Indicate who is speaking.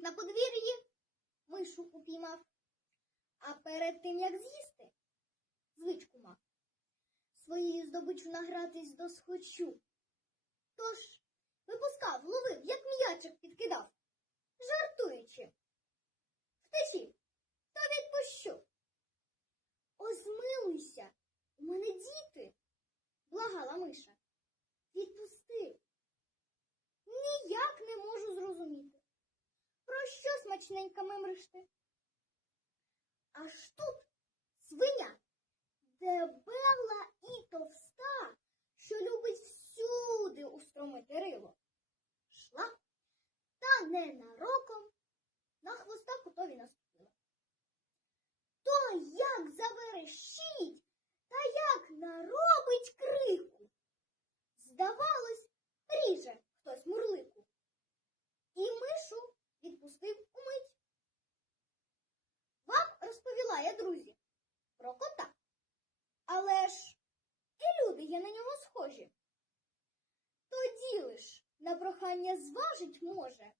Speaker 1: тут на подвір'ї мишу упіймав. А перед тим, як з'їсти, звичку мав своєю здобичу награтись до схочу. Тож випускав, ловив, як м'ячик підкидав, жартуючи. Втечі, та відпущу. О, змилуйся, у мене діти, благала миша. Що мимришти? Аж тут свиня, дебела і товста, що любить всюди устромити рило. Шла та ненароком на хвоста кутові наступила. Я, друзі, про кота. Але ж і люди є на нього схожі. Тоді лиш на прохання зважить може,